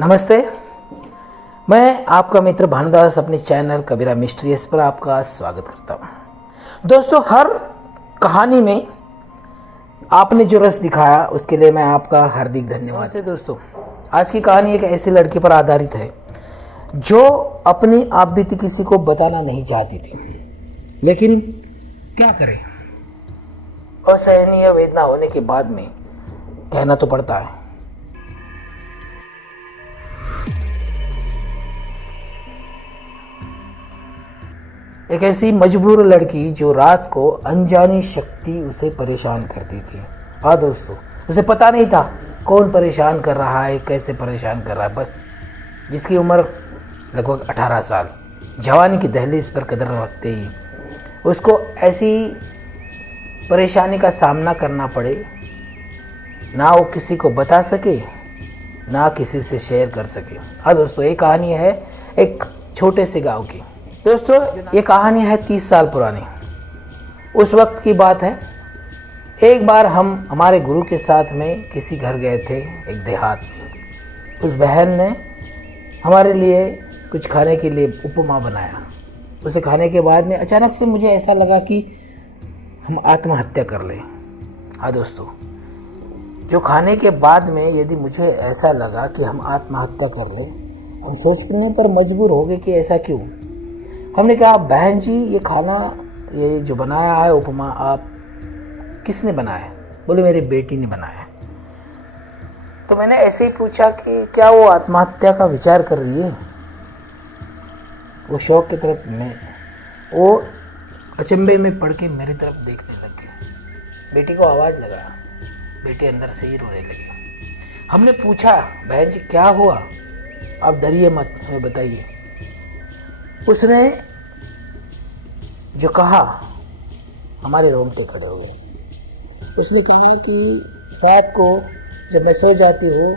नमस्ते। मैं आपका मित्र भानुदास अपने चैनल कबीरा मिस्ट्रीज पर आपका स्वागत करता हूँ। दोस्तों, हर कहानी में आपने जो रस दिखाया उसके लिए मैं आपका हार्दिक धन्यवाद। नमस्ते दोस्तों, आज की कहानी एक ऐसी लड़की पर आधारित है जो अपनी आप बीती किसी को बताना नहीं चाहती थी, लेकिन क्या करें, असहनीय वेदना होने के बाद में कहना तो पड़ता है। एक ऐसी मजबूर लड़की जो रात को अनजानी शक्ति उसे परेशान करती थी। हाँ दोस्तों, उसे पता नहीं था कौन परेशान कर रहा है, कैसे परेशान कर रहा है। बस जिसकी उम्र लगभग 18 साल, जवानी की दहलीज पर कदम रखते ही उसको ऐसी परेशानी का सामना करना पड़े, ना वो किसी को बता सके ना किसी से शेयर कर सके। हाँ दोस्तों, ये कहानी है एक छोटे से गांव की। दोस्तों, ये कहानी है 30 साल पुरानी। उस वक्त की बात है। एक बार हम हमारे गुरु के साथ में किसी घर गए थे, एक देहात में। उस बहन ने हमारे लिए कुछ खाने के लिए उपमा बनाया। उसे खाने के बाद में अचानक से मुझे ऐसा लगा कि हम आत्महत्या कर लें। हाँ दोस्तों, जो खाने के बाद में यदि मुझे ऐसा लगा कि हम आत्महत्या कर लें, हम सोचने पर मजबूर हो गए कि ऐसा क्यों। हमने कहा, बहन जी, ये खाना ये जो बनाया है उपमा, आप किसने बनाया? बोले, मेरी बेटी ने बनाया। तो मैंने ऐसे ही पूछा कि क्या वो आत्महत्या का विचार कर रही है? वो शौक की तरफ में वो अचंभे में पड़ के मेरी तरफ देखने लग गई। बेटी को आवाज़ लगाया, बेटी अंदर से ही रोने लगी। हमने पूछा, बहन जी क्या हुआ? आप डरिए मत, हमें बताइए। उसने जो कहा, हमारे रोंगटे खड़े हो गए। उसने कहा कि रात को जब मैं सो जाती हूँ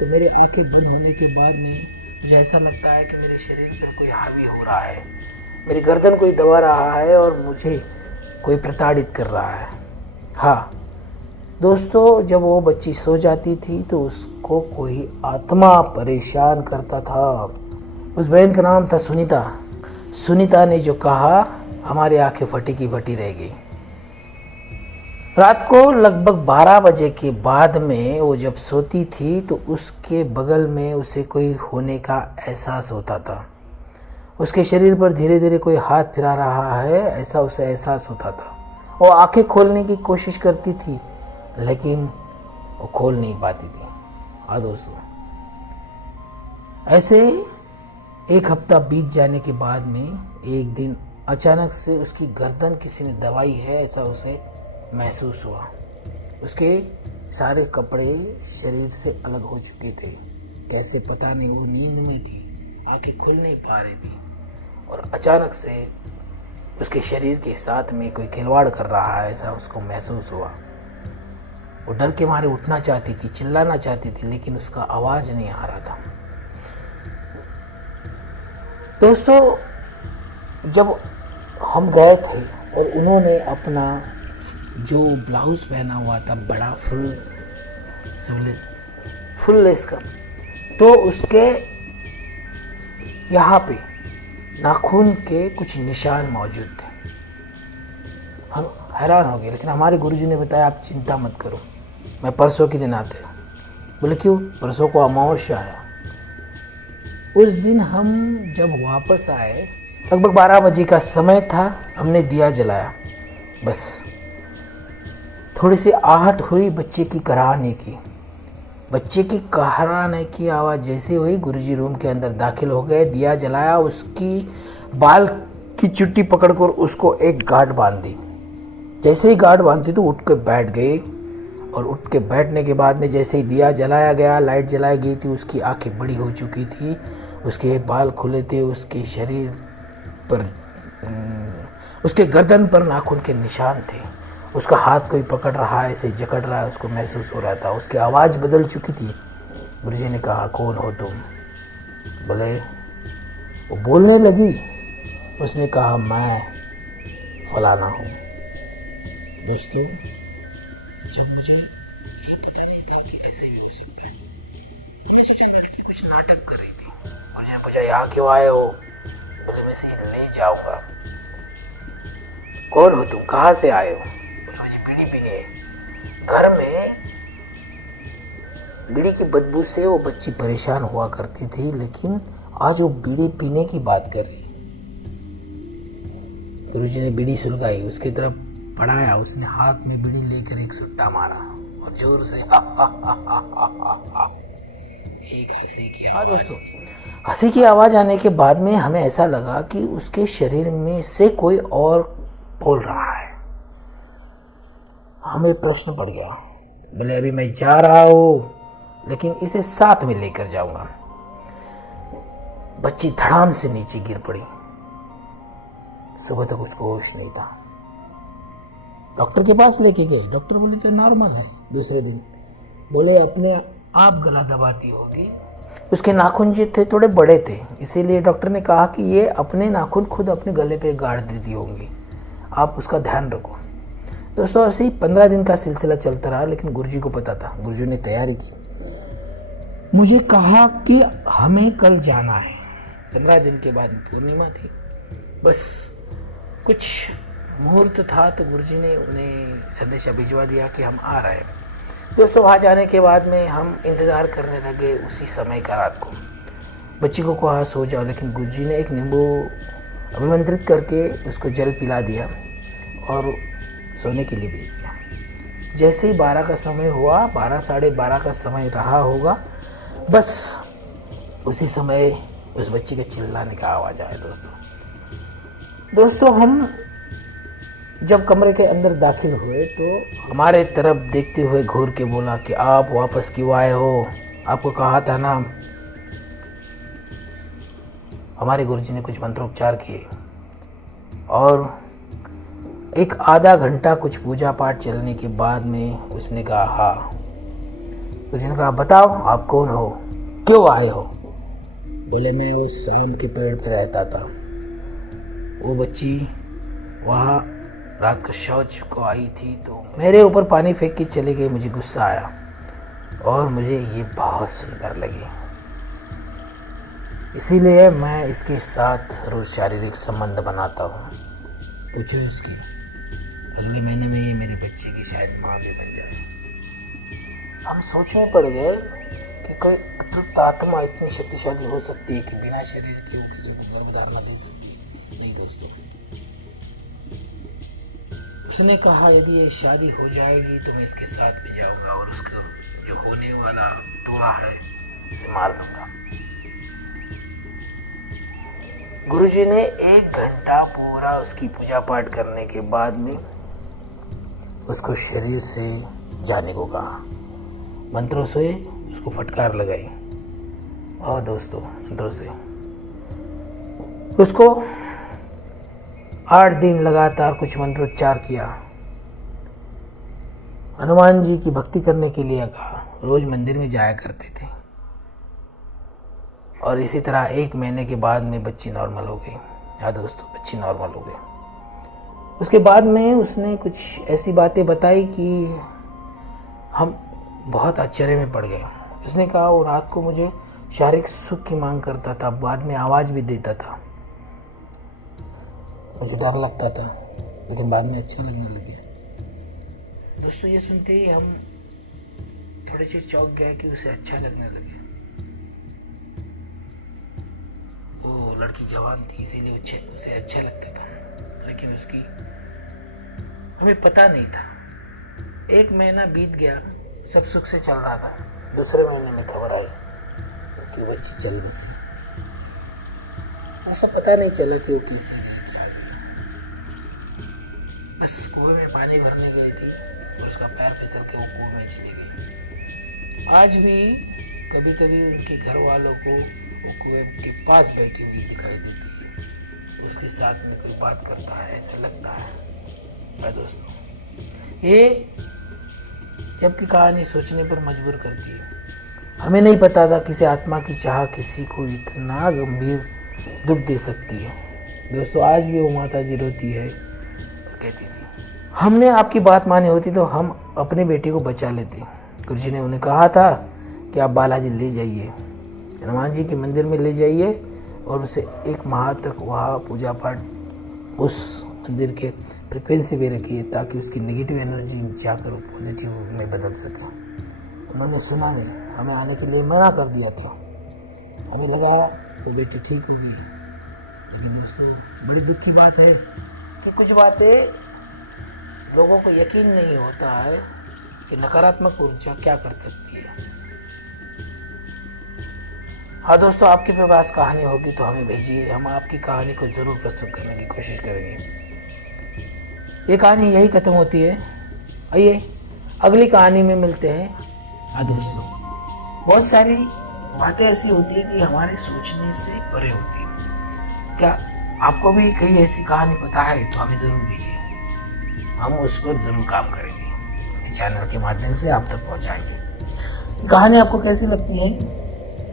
तो मेरी आंखें बंद होने के बाद में मुझे ऐसा लगता है कि मेरे शरीर पर कोई हावी हो रहा है, मेरी गर्दन कोई दबा रहा है और मुझे कोई प्रताड़ित कर रहा है। हाँ दोस्तों, जब वो बच्ची सो जाती थी तो उसको कोई आत्मा परेशान करता था। उस बहन का नाम था सुनीता। सुनीता ने जो कहा, हमारी आंखें फटी की फटी रह गई। रात को लगभग 12 बजे के बाद में वो जब सोती थी तो उसके बगल में उसे कोई होने का एहसास होता था। उसके शरीर पर धीरे धीरे कोई हाथ फिरा रहा है, ऐसा उसे एहसास होता था। वो आंखें खोलने की कोशिश करती थी लेकिन वो खोल नहीं पाती थी। हाँ दोस्तों, ऐसे एक हफ्ता बीत जाने के बाद में एक दिन अचानक से उसकी गर्दन किसी ने दबाई है, ऐसा उसे महसूस हुआ। उसके सारे कपड़े शरीर से अलग हो चुके थे। कैसे पता नहीं, वो नींद में थी, आंखें खुल नहीं पा रही थी और अचानक से उसके शरीर के साथ में कोई खिलवाड़ कर रहा है, ऐसा उसको महसूस हुआ। वो डर के मारे उठना चाहती थी, चिल्लाना चाहती थी, लेकिन उसका आवाज़ नहीं आ रहा था। दोस्तों, जब हम गए थे और उन्होंने अपना जो ब्लाउज़ पहना हुआ था, बड़ा फुल लेस का, तो उसके यहाँ पे नाखून के कुछ निशान मौजूद थे। हम हैरान हो गए, लेकिन हमारे गुरुजी ने बताया, आप चिंता मत करो, मैं परसों के दिन आते। बोले, क्यों? परसों को अमावस्या है। उस दिन हम जब वापस आए, लगभग 12 बजे का समय था, हमने दिया जलाया। बस थोड़ी सी आहट हुई बच्चे की कराहने की। बच्चे की कराहने की आवाज़ जैसे हुई, गुरुजी रूम के अंदर दाखिल हो गए, दिया जलाया, उसकी बाल की चुट्टी पकड़कर उसको एक गांठ बांध दी। जैसे ही गांठ बांधी तो उठ के बैठ गई और उठ के बैठने के बाद में जैसे ही दिया जलाया गया, लाइट जलाई गई थी, उसकी आंखें बड़ी हो चुकी थी, उसके बाल खुले थे, उसके शरीर पर उसके गर्दन पर नाखून के निशान थे। उसका हाथ कोई पकड़ रहा है, ऐसे जकड़ रहा है, उसको महसूस हो रहा था। उसकी आवाज़ बदल चुकी थी। गुरुजी ने कहा, कौन हो तुम? बोले, वो बोलने लगी। उसने कहा, मैं फलाना हूँ। दोस्तों, जब मुझे पता नहीं था कि ऐसे भी हो सकता है, मैंने बच्ची जो लड़की कुछ नाटक कर रही थी। मुझे पूछा यहाँ क्यों आए हो? बोले मैं इसे ले जाऊंगा। कौन हो तुम, कहाँ से आए हो? बोले मुझे बीड़ी पीनी है। घर में बीड़ी की बदबू से वो बच्ची परेशान हुआ करती थी, लेकिन आज वो बीड़ी पीने की बात कर रही। गुरुजी ने बीड़ी सुलगाई, उसकी तरफ बढ़ाया, उसने हाथ में बीड़ी लेकर एक सुट्टा मारा और जोर से एक हंसी की। हाँ दोस्तों, हंसी की आवाज आने के बाद में हमें ऐसा लगा कि उसके शरीर में से कोई और बोल रहा है। हमें प्रश्न पड़ गया। बोले अभी मैं जा रहा हूँ, लेकिन इसे साथ में लेकर जाऊंगा। बच्ची धड़ाम से नीचे गिर पड़ी। सुबह तक उसको होश नहीं था। डॉक्टर के पास लेके गए। डॉक्टर बोले तो नॉर्मल है। दूसरे दिन बोले अपने आप गला दबाती होगी। उसके नाखून जो थे थोड़े बड़े थे, इसीलिए डॉक्टर ने कहा कि ये अपने नाखून खुद अपने गले पे गाड़ देती होंगी, आप उसका ध्यान रखो। दोस्तों ऐसे ही 15 दिन का सिलसिला चलता रहा, लेकिन गुरुजी को पता था। गुरुजी ने तैयारी की, मुझे कहा कि हमें कल जाना है। 15 दिन के बाद पूर्णिमा थी। बस कुछ मुहूर्त था तो गुरुजी ने उन्हें संदेशा भिजवा दिया कि हम आ रहे हैं। दोस्तों वहाँ जाने के बाद में हम इंतज़ार करने लगे उसी समय का रात को। बच्ची को कहा सो जाओ, लेकिन गुरुजी ने एक नींबू अभिमंत्रित करके उसको जल पिला दिया और सोने के लिए भेज दिया। जैसे ही 12 का समय हुआ, 12 साढ़े 12 का समय रहा होगा, बस उसी समय उस बच्ची के चिल्लाने का आवाज़ आया। दोस्तों हम जब कमरे के अंदर दाखिल हुए तो हमारे तरफ देखते हुए घूर के बोला कि आप वापस क्यों आए हो? आपको कहा था ना। हमारे गुरुजी ने कुछ मंत्रोपचार किए और एक आधा घंटा कुछ पूजा पाठ चलने के बाद में उसने कहा हाँ। गुरुजी ने कहा बताओ आप कौन हो, क्यों आए हो? बोले मैं वो शाम के पेड़ पे रहता था। वो बच्ची वहाँ रात को शौच को आई थी तो मेरे ऊपर पानी फेंक के चले गए। मुझे गुस्सा आया और मुझे ये बहुत सुंदर लगी, इसीलिए मैं इसके साथ रोज शारीरिक संबंध बनाता हूँ। पूछो इसकी, अगले महीने में ये मेरी बच्ची की शायद माँ भी बन जाए। हम सोच में पड़ गए कि कोई अतृप्त आत्मा इतनी शक्तिशाली हो सकती है कि बिना शरीर के वो किसी को गर्भधारणा दे सकती है? नहीं दोस्तों। उसने कहा यदि ये शादी हो जाएगी तो मैं इसके साथ भी जाऊंगा और उसको जो होने वाला टोला है उसे मार दूंगा। गुरुजी ने 1 घंटा पूरा उसकी पूजा पाठ करने के बाद में उसको शरीर से जाने को कहा। मंत्रों से उसको फटकार लगाई और दोस्तों मंत्रों से उसको 8 दिन लगातार कुछ मंत्रोच्चार किया। हनुमान जी की भक्ति करने के लिए कहा। रोज मंदिर में जाया करते थे और इसी तरह 1 महीने के बाद में बच्ची नॉर्मल हो गई। हाँ दोस्तों, बच्ची नॉर्मल हो गई। उसके बाद में उसने कुछ ऐसी बातें बताई कि हम बहुत आश्चर्य में पड़ गए। उसने कहा वो रात को मुझे शारीरिक सुख की मांग करता था, बाद में आवाज़ भी देता था। मुझे डर लगता था, लेकिन बाद में अच्छा लगने लगे। दोस्तों ये सुनते ही हम थोड़े से चौंक गए कि उसे अच्छा लगने लगे। वो लड़की जवान थी, इसीलिए उसे अच्छा लगता था, लेकिन उसकी हमें पता नहीं था। 1 महीना बीत गया, सब सुख से चल रहा था। दूसरे महीने में खबर आई कि बच्ची चल बसी। ऐसा पता नहीं चला कि वो कैसी है, क्या हुआ। बस कुएं में पानी भरने गई थी और उसका पैर फिसल के वो कुएं में चली गई। आज भी कभी कभी उनके घर वालों को वो कुएं के पास बैठी हुई दिखाई देती है, उसके साथ में कोई बात करता है, ऐसा लगता है। दोस्तों ये जबकि कहानी सोचने पर मजबूर करती है। हमें नहीं पता था किसी आत्मा की चाह किसी को इतना गंभीर दुख दे सकती है। दोस्तों आज भी वो माता जी रोती है और कहती थी हमने आपकी बात मानी होती तो हम अपने बेटे को बचा लेते। गुरुजी ने उन्हें कहा था कि आप बालाजी ले जाइए, हनुमान जी के मंदिर में ले जाइए और उसे 1 माह तक वहाँ पूजा पाठ उस मंदिर के फ्रिक्वेंसी पे रखिए ताकि उसकी नेगेटिव एनर्जी जाकर वो पॉजिटिव में बदल सके। उन्होंने सुना नहीं, हमें आने के लिए मना कर दिया था। हमें लगा वो बेटी ठीक होगी, लेकिन दोस्तों बड़ी दुख की बात है कि कुछ बातें लोगों को यकीन नहीं होता है कि नकारात्मक ऊर्जा क्या कर सकती है। हाँ दोस्तों, आपके पास कहानी होगी तो हमें भेजिए, हम आपकी कहानी को ज़रूर प्रस्तुत करने की कोशिश करेंगे। ये कहानी यही खत्म होती है। आइए अगली कहानी में मिलते हैं। हाँ दोस्तों, बहुत सारी बातें ऐसी होती है कि हमारे सोचने से परे होती है। क्या आपको भी कहीं ऐसी कहानी पता है तो हमें ज़रूर भेजिए, हम उस पर ज़रूर काम करेंगे, अपने चैनल के माध्यम से आप तक पहुंचाएंगे। कहानी आपको कैसी लगती है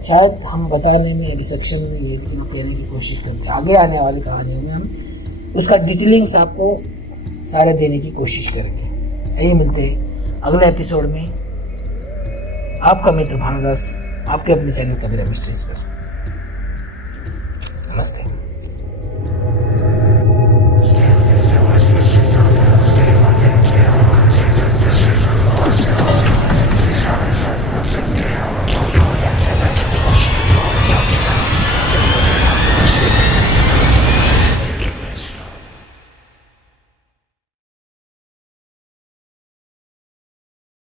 शायद हम बताने में रिसेप्शन में ये कहने की कोशिश करते हैं। आगे आने वाली कहानियों में हम उसका डिटेलिंग्स आपको सारे देने की कोशिश करेंगे। यही मिलते हैं अगले एपिसोड में। आपका मित्र भानुदास, आपके अपने चैनल कबीरा मिस्ट्रीज पर। नमस्ते।